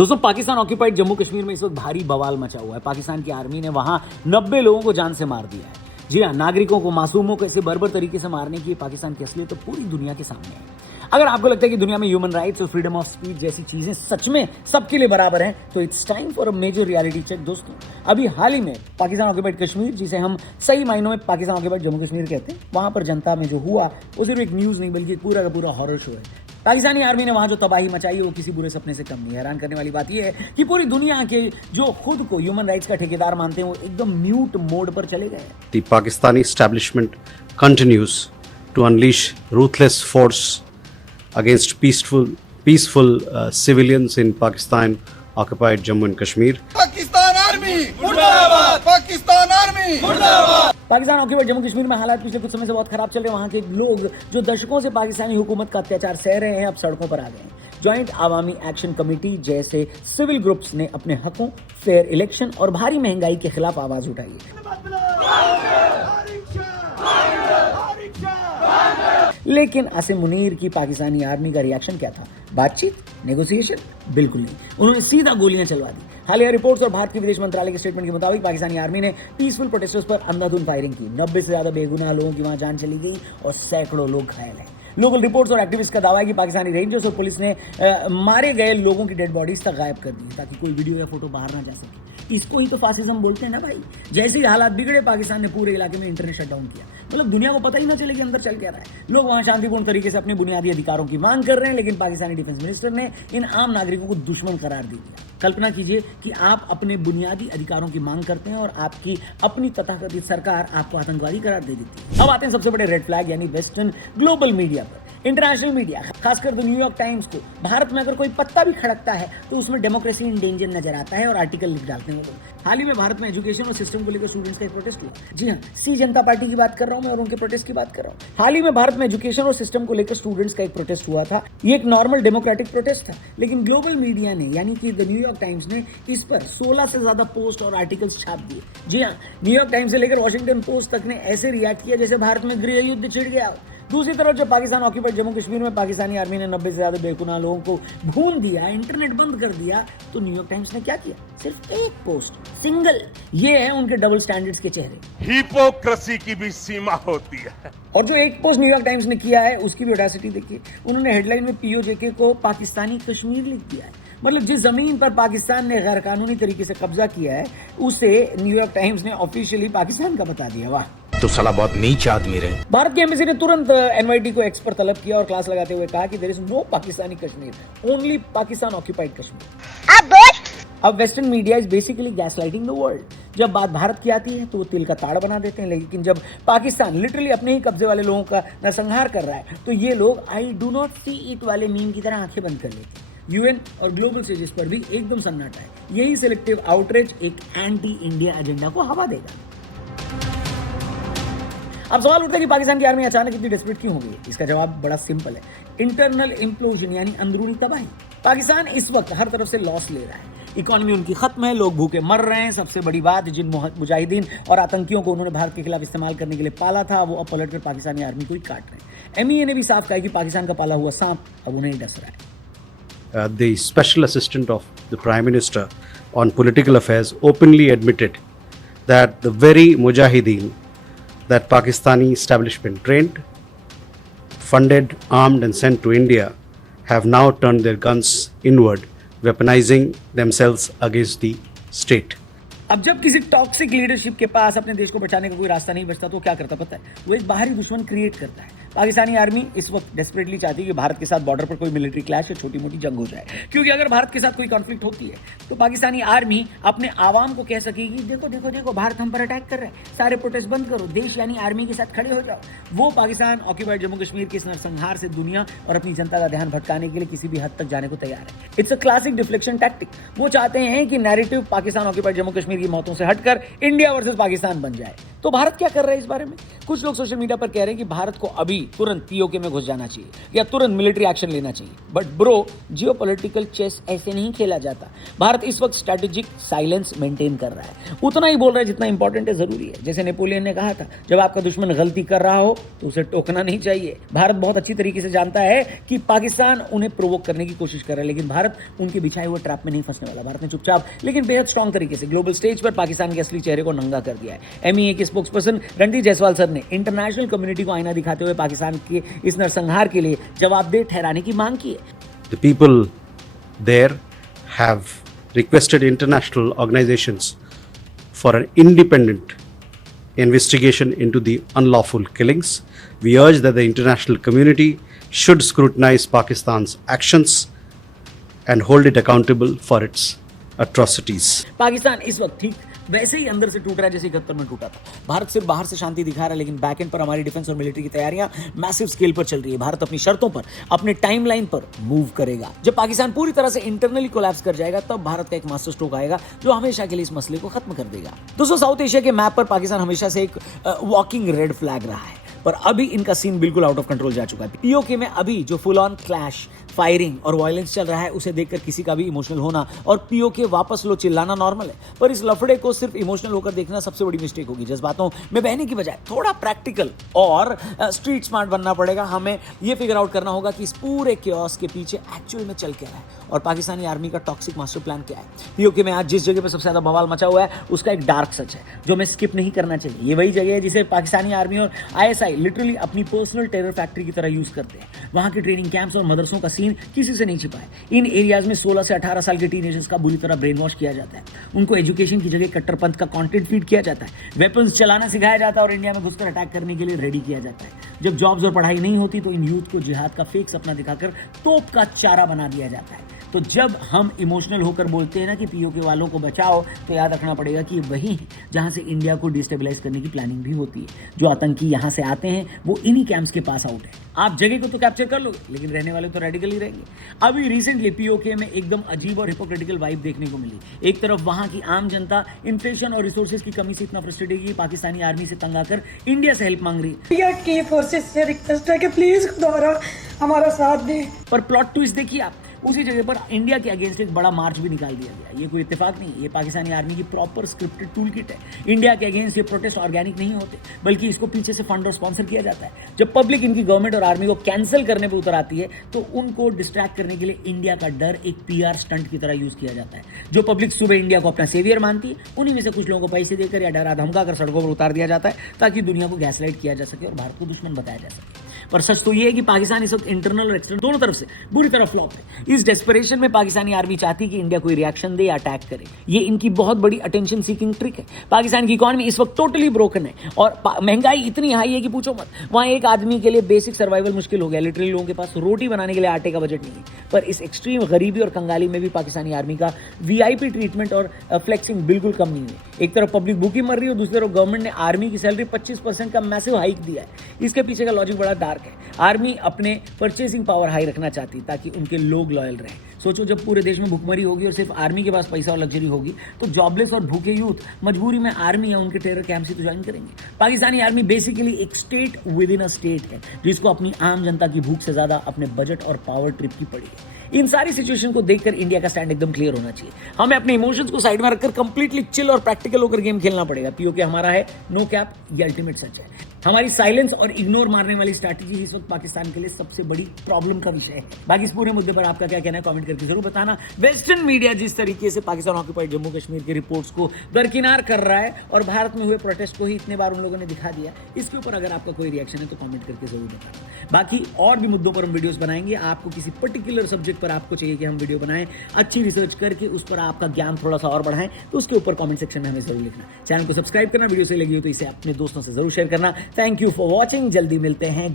दोस्तों पाकिस्तान ऑक्यूपाइड जम्मू कश्मीर में इस वक्त भारी बवाल मचा हुआ है। पाकिस्तान की आर्मी ने वहां 90 लोगों को जान से मार दिया है। जी हाँ, नागरिकों को, मासूमों को ऐसे बर्बर तरीके से मारने की पाकिस्तान की असलियत तो पूरी दुनिया के सामने है। अगर आपको लगता है कि दुनिया में ह्यूमन राइट्स और फ्रीडम ऑफ स्पीच जैसी चीजें सच में सबके लिए बराबर हैं, तो it's time for a major reality check. दोस्तों, अभी हाल ही में पाकिस्तान ऑक्यूपाइड कश्मीर, जिसे हम सही मायनों में पाकिस्तान ऑक्यूपाइड जम्मू कश्मीर कहते हैं, वहां पर जनता में जो हुआ वो सिर्फ एक न्यूज नहीं बल्कि पूरा का पूरा हॉरर शो है। पाकिस्तानी आर्मी ने वहां जो तबाही मचाई है वो किसी बुरे सपने से कम नहीं है। हैरान करने वाली बात यह है कि पूरी दुनिया के जो खुद को ह्यूमन राइट्स का ठेकेदार मानते हैं वो एकदम म्यूट मोड पर चले गए। The Pakistani establishment continues to unleash ruthless force against peaceful civilians in Pakistan occupied Jammu and Kashmir. Pakistan army मुर्दाबाद, पाकिस्तान आर्मी मुर्दाबाद। पाकिस्तान ऑक्यूपाइड जम्मू कश्मीर में हालात पिछले कुछ समय से बहुत खराब चल रहे हैं। वहां के लोग जो दशकों से पाकिस्तानी हुकूमत का अत्याचार सह रहे हैं, अब सड़कों पर आ गए हैं। ज्वाइंट आवामी एक्शन कमेटी जैसे सिविल ग्रुप्स ने अपने हकों, फेयर इलेक्शन और भारी महंगाई के खिलाफ आवाज उठाई है। लेकिन आसिम मुनीर की पाकिस्तानी आर्मी का रिएक्शन क्या था? बातचीत, नेगोशिएशन? बिल्कुल नहीं, उन्होंने सीधा गोलियां चलवा दी। हालिया रिपोर्ट्स और भारत के विदेश मंत्रालय के स्टेटमेंट के मुताबिक पाकिस्तानी आर्मी ने पीसफुल प्रोटेस्टर्स पर अंधाधुंध फायरिंग की। 90 से ज्यादा बेगुनाह लोगों की वहां जान चली गई और सैकड़ों लोग घायल हैं। लोकल रिपोर्ट्स और एक्टिविस्ट का दावा है कि पाकिस्तानी रेंजर्स और पुलिस ने मारे गए लोगों की डेड बॉडीज तक गायब कर दी ताकि कोई वीडियो या फोटो बाहर ना जा सके। इसको ही तो फासिज्म बोलते हैं ना भाई। जैसे ही हालात बिगड़े, पाकिस्तान ने पूरे इलाके में इंटरनेट शटडाउन किया। मतलब दुनिया को पता ही ना चले कि अंदर चल क्या रहा है। लोग वहां शांतिपूर्ण तरीके से अपने बुनियादी अधिकारों की मांग कर रहे हैं, लेकिन पाकिस्तानी डिफेंस मिनिस्टर ने इन आम नागरिकों को दुश्मन करार दे दिया। कल्पना कीजिए कि आप अपने बुनियादी अधिकारों की मांग करते हैं और आपकी अपनी तथाकथित सरकार आपको आतंकवादी करार दे देती है। अब आते हैं सबसे बड़े रेड फ्लैग यानी वेस्टर्न ग्लोबल मीडिया पर। इंटरनेशनल मीडिया, खासकर द न्यूयॉर्क टाइम्स को भारत में अगर कोई पत्ता भी खड़कता है तो उसमें डेमोक्रेसी इन डेंजर नजर आता है और आर्टिकल लिख डालते हैं। हाल ही में भारत में एजुकेशन और सिस्टम को लेकर स्टूडेंट्स का एक प्रोटेस्ट हुआ। जी हाँ, सी जनता पार्टी की बात कर रहा हूं मैं और उनके प्रोटेस्ट की बात कर रहा हूं। हाल ही में भारत में एजुकेशन और सिस्टम को लेकर स्टूडेंट्स का एक प्रोटेस्ट हुआ था। ये एक नॉर्मल डेमोक्रेटिक प्रोटेस्ट था, लेकिन ग्लोबल मीडिया ने यानी कि द न्यूयॉर्क टाइम्स ने इस पर 16 से ज्यादा पोस्ट और आर्टिकल्स छाप दिए। जी हाँ, न्यूयॉर्क टाइम्स से लेकर वॉशिंगटन पोस्ट तक ने ऐसे रिएक्ट किया जैसे भारत में गृह युद्ध छिड़ गया। दूसरी तरफ जब पाकिस्तान ऑक्यूपाइड जम्मू कश्मीर में पाकिस्तानी आर्मी ने 90 से ज्यादा बेगुनाह लोगों को भून दिया, इंटरनेट बंद कर दिया, तो न्यूयॉर्क टाइम्स ने क्या किया? सिर्फ एक पोस्ट, सिंगल। ये है उनके डबल स्टैंडर्ड्स के चेहरे। हिपोक्रेसी की भी सीमा होती है। और जो एक पोस्ट न्यूयॉर्क टाइम्स ने किया है उसकी भी ऑडेसिटी देखिए। उन्होंने हेडलाइन में पीओजेके को पाकिस्तानी कश्मीर लिख दिया है। मतलब जिस जमीन पर पाकिस्तान ने गैर कानूनी तरीके से कब्जा किया है उसे न्यूयॉर्क टाइम्स ने ऑफिशियली पाकिस्तान का बता दिया। वाह, तो साला बहुत नीच आदमी रहे। भारत की एम्बेसी ने तुरंत एनवाईटी को एक्स पर तलब किया और क्लास लगाते हुए कहा कि there is no Pakistani Kashmir, only Pakistan occupied Kashmir. अब western media is basically gaslighting the world. जब बात भारत की आती है तो वो तिल का ताड़ बना देते हैं, लेकिन जब पाकिस्तान लिटरली अपने ही कब्जे वाले लोगों का नरसंहार कर रहा है तो ये लोग I do not see it वाले मीम की तरह आंखें बंद कर लेते हैं। यूएन और ग्लोबल स्टेजेस पर भी एकदम सन्नाटा है। यही सिलेक्टिव आउटरीच एक एंटी इंडिया एजेंडा को हवा देगा। अब सवाल उठता है कि पाकिस्तान की आर्मी अचानक इतनी डेस्परेट क्यों हो गई? इसका जवाब बड़ा सिंपल है, इंटरनल इम्प्लोजन यानी अंदरूनी तबाही। पाकिस्तान इस वक्त हर तरफ से लॉस ले रहा है। इकोनॉमी उनकी खत्म है, लोग भूखे मर रहे हैं। सबसे बड़ी बात, जिन मुजाहिदीन और आतंकियों को उन्होंने भारत के खिलाफ इस्तेमाल करने के लिए पाला था, वो अब पलट कर पाकिस्तानी आर्मी को ही काट रहे हैं। एमईए ने भी साफ कहा कि पाकिस्तान का पाला हुआ सांप अब उन्हें ही डस रहा है। The special assistant of the Prime Minister on political affairs openly admitted that the very mujahideen that Pakistani establishment trained, funded, armed and sent to India have now turned their guns inward, weaponizing themselves against the state. अब जब किसी toxic leadership के पास अपने देश को बचाने का कोई रास्ता नहीं बचता तो क्या करता पता है? वो एक बाहरी दुश्मन क्रिएट करता है। पाकिस्तानी आर्मी इस वक्त डेस्परेटली चाहती है कि भारत के साथ बॉर्डर पर कोई मिलिट्री क्लैश या छोटी मोटी जंग हो जाए, क्योंकि अगर भारत के साथ कोई कॉन्फ्लिक्ट होती है तो पाकिस्तानी आर्मी अपने आवाम को कह सकेगी, देखो देखो देखो भारत हम पर अटैक कर रहे हैं, सारे प्रोटेस्ट बंद करो, देश यानी आर्मी के साथ खड़े हो जाओ। वो पाकिस्तान ऑक्यूपाइड जम्मू कश्मीर के इस नरसंहार से दुनिया और अपनी जनता का ध्यान भटकाने के लिए किसी भी हद तक जाने को तैयार है। It's a classic deflection tactic. वो चाहते हैं कि नैरेटिव पाकिस्तान ऑक्यूपाइड जम्मू कश्मीर की मौतों से हटकर इंडिया वर्सेस पाकिस्तान बन जाए। तो भारत क्या कर रहा है इस बारे में? कुछ लोग सोशल मीडिया पर कह रहे हैं कि भारत को अभी तुरंत पीओके में घुस जाना चाहिए या तुरंत मिलिट्री एक्शन लेना चाहिए। बट ब्रो, जियोपॉलिटिकल चेस ऐसे नहीं खेला जाता। भारत इस वक्त स्ट्रैटेजिक साइलेंस मेंटेन कर रहा है, उतना ही बोल रहा है जितना इंपॉर्टेंट है, जरूरी है। जैसे नेपोलियन ने कहा था, जब आपका दुश्मन गलती कर रहा हो तो उसे टोकना नहीं चाहिए। भारत बहुत अच्छी तरीके से जानता है कि पाकिस्तान उन्हें प्रोवोक करने की कोशिश कर रहा है, लेकिन भारत उनके बिछाए हुए ट्रैप में नहीं फंसने वाला। भारत ने चुपचाप लेकिन बेहद स्ट्रॉन्ग तरीके से ग्लोबल स्टेज पर पाकिस्तान के असली चेहरे को नंगा कर दिया है। एमईए के स्पोक्सपर्सन रणदीप जायसवाल सर ने इंटरनेशनल कम्युनिटी को आईना दिखाते हुए पाकिस्तान के इस नरसंहार के लिए जवाबदेह ठहराने की मांग की है। The people there have requested international organizations for an independent investigation into the unlawful killings. We urge that the international community should scrutinize Pakistan's actions and hold it accountable for its atrocities. Pakistan इस वक्त ठीक वैसे ही अंदर से टूट रहा है जैसे 71 में टूटा था। भारत सिर्फ बाहर से शांति दिखा रहा है, लेकिन बैक एंड पर हमारी डिफेंस और मिलिट्री की तैयारियां मैसिव स्केल पर चल रही है। भारत अपनी शर्तों पर, अपने टाइमलाइन पर मूव करेगा। जब पाकिस्तान पूरी तरह से इंटरनली कोलैप्स कर जाएगा, तब भारत का एक मास्टर स्ट्रोक आएगा जो हमेशा के लिए इस मसले को खत्म कर देगा। दोस्तों, साउथ एशिया के मैप पर पाकिस्तान हमेशा से एक वॉकिंग रेड फ्लैग रहा है, पर अभी इनका सीन बिल्कुल आउट ऑफ कंट्रोल जा चुका है। पीओके में अभी जो फुल ऑन क्लैश, फायरिंग और वायलेंस चल रहा है, उसे देखकर किसी का भी इमोशनल होना और पीओके वापस लो चिल्लाना नॉर्मल है। पर इस लफड़े को सिर्फ इमोशनल होकर देखना सबसे बड़ी मिस्टेक होगी। जज्बातों में बहने की बजाय थोड़ा प्रैक्टिकल और स्ट्रीट स्मार्ट बनना पड़ेगा। हमें यह फिगर आउट करना होगा कि इस पूरे क्योस के पीछे एक्चुअल में चल क्या रहा है और पाकिस्तानी आर्मी का टॉक्सिक मास्टर प्लान क्या है। पीओके में आज जिस जगह पर सबसे ज्यादा बवाल मचा हुआ है, उसका एक डार्क सच है जो हमें स्किप नहीं करना चाहिए। ये वही जगह है जिसे पाकिस्तानी आर्मी और आईएसआई लिटरली अपनी पर्सनल टेरर फैक्ट्री की तरह यूज करते हैं। वहां के ट्रेनिंग कैंप्स और मदरसों का सीन किसी से नहीं छिपा है। इन एरियाज में 16 से 18 साल के टीनेजर्स का बुरी तरह ब्रेन वॉश किया जाता है। उनको एजुकेशन की जगह कट्टरपंथ का कंटेंट फीड किया जाता है, वेपन्स चलाना सिखाया जाता है और इंडिया में घुसकर अटैक करने के लिए रेडी किया जाता है। जब जॉब्स और पढ़ाई नहीं होती तो इन यूथ को जिहाद का फेक सपना दिखाकर तोप का चारा बना दिया जाता है। तो जब हम इमोशनल होकर बोलते हैं ना कि पीओके वालों को बचाओ, तो याद रखना पड़ेगा कि वही है जहां से इंडिया को डिस्टेबलाइज करने की प्लानिंग भी होती है। जो आतंकी यहां से आते हैं वो इन्हीं कैंप्स के पास आउट है। आप जगह को तो कैप्चर कर लोगे, लेकिन रहने वाले तो रेडिकल ही रहेंगे। अभी रिसेंटली पीओके में एकदम अजीब और हिपोक्रेटिकल वाइब देखने को मिली। एक तरफ वहां की आम जनता इन्फ्लेशन और रिसोर्सेज की कमी से इतना फ्रस्ट्रेटेड है कि पाकिस्तानी आर्मी से तंग आकर इंडिया से हेल्प मांग रही है। इंडिया की फोर्सेस से रिक्वेस्ट है कि प्लीज दोबारा हमारा साथ दें। पर प्लॉट ट्विस्ट देखिए आप, उसी जगह पर इंडिया के अगेंस्ट एक बड़ा मार्च भी निकाल दिया गया। ये कोई इत्तेफाक नहीं है, ये पाकिस्तानी आर्मी की प्रॉपर स्क्रिप्टेड टूल किट है। इंडिया के अगेंस्ट ये प्रोटेस्ट ऑर्गेनिक नहीं होते, बल्कि इसको पीछे से फंड और स्पॉन्सर किया जाता है। जब पब्लिक इनकी गवर्नमेंट और आर्मी को कैंसिल करने पर उतर आती है, तो उनको डिस्ट्रैक्ट करने के लिए इंडिया का डर एक पीआर स्टंट की तरह यूज किया जाता है। जो पब्लिक सुबह इंडिया को अपना सेवियर मानती है, उन्हीं में से कुछ लोगों को पैसे देकर या डरा धमका कर सड़कों पर उतार दिया जाता है, ताकि दुनिया को गैसलाइट किया जा सके और भारत को दुश्मन बताया जा सके। पर सच तो ये है कि पाकिस्तान इस वक्त इंटरनल और एक्सटर्नल दोनों तरफ से बुरी तरह फ्लॉप है। इस डेस्परेशन में पाकिस्तानी आर्मी चाहती है कि इंडिया कोई रिएक्शन दे या अटैक करे। ये इनकी बहुत बड़ी अटेंशन सीकिंग ट्रिक है। पाकिस्तान की इकोनॉमी इस वक्त टोटली ब्रोकन है और महंगाई इतनी हाई है कि पूछो मत। वहां एक आदमी के लिए बेसिक सर्वाइवल मुश्किल हो गया। लिटरली लोगों के पास रोटी बनाने के लिए आटे का बजट नहीं है। पर इस एक्सट्रीम गरीबी और कंगाली में भी पाकिस्तानी आर्मी का वीआईपी ट्रीटमेंट और फ्लेक्सिंग बिल्कुल कम नहीं है। एक तरफ पब्लिक भूखी मर रही है और दूसरी तरफ गवर्नमेंट ने आर्मी की सैलरी 25% का मैसिव हाइक दिया है। इसके पीछे का लॉजिक बड़ा डार्क है। आर्मी अपने परचेसिंग पावर हाई रखना चाहती ताकि उनके लोग लॉयल रहें। सोचो, जब पूरे देश में भुखमरी होगी और सिर्फ आर्मी के पास पैसा और लग्जरी होगी, तो जॉबलेस और भूखे यूथ मजबूरी में आर्मी या उनके टेरर कैंप से तो ज्वाइन करेंगे। पाकिस्तानी आर्मी बेसिकली एक state with in a state है, जिसको अपनी आम जनता की भूख से ज्यादा अपने बजट और पावर ट्रिप की पड़ी है। इन सारी सिचुएशन को देखकर इंडिया का स्टैंड एकदम क्लियर होना चाहिए। हमें अपने इमोशंस को साइड में रखकर कंप्लीटली चिल और प्रैक्टिकल होकर गेम खेलना पड़ेगा। पीओके हमारा है, नो कैप, ये अल्टीमेट सच है। हमारी साइलेंस और इग्नोर मारने वाली स्ट्रैटेजी इस वक्त पाकिस्तान के लिए सबसे बड़ी प्रॉब्लम का विषय है। बाकी इस पूरे मुद्दे पर आपका क्या कहना है, कमेंट करके जरूर बताना। वेस्टर्न मीडिया जिस तरीके से पाकिस्तान ऑक्यूपाइड जम्मू कश्मीर के रिपोर्ट्स को दरकिनार कर रहा है और भारत में हुए प्रोटेस्ट को ही इतने बार उन लोगों ने दिखा दिया, इसके ऊपर अगर आपका कोई रिएक्शन है तो कमेंट करके जरूर बताना। बाकी और भी मुद्दों पर हम वीडियोस बनाएंगे। आपको किसी पर्टिकुलर सब्जेक्ट पर आपको चाहिए कि हम वीडियो बनाएं, अच्छी रिसर्च करके उस पर आपका ज्ञान थोड़ा सा और बढ़ाएं, तो उसके ऊपर कमेंट सेक्शन में हमें जरूर लिखना। चैनल को सब्सक्राइब करना, वीडियो से लगी हो तो इसे अपने दोस्तों से जरूर शेयर करना। Thank you for watching. जल्दी मिलते हैं।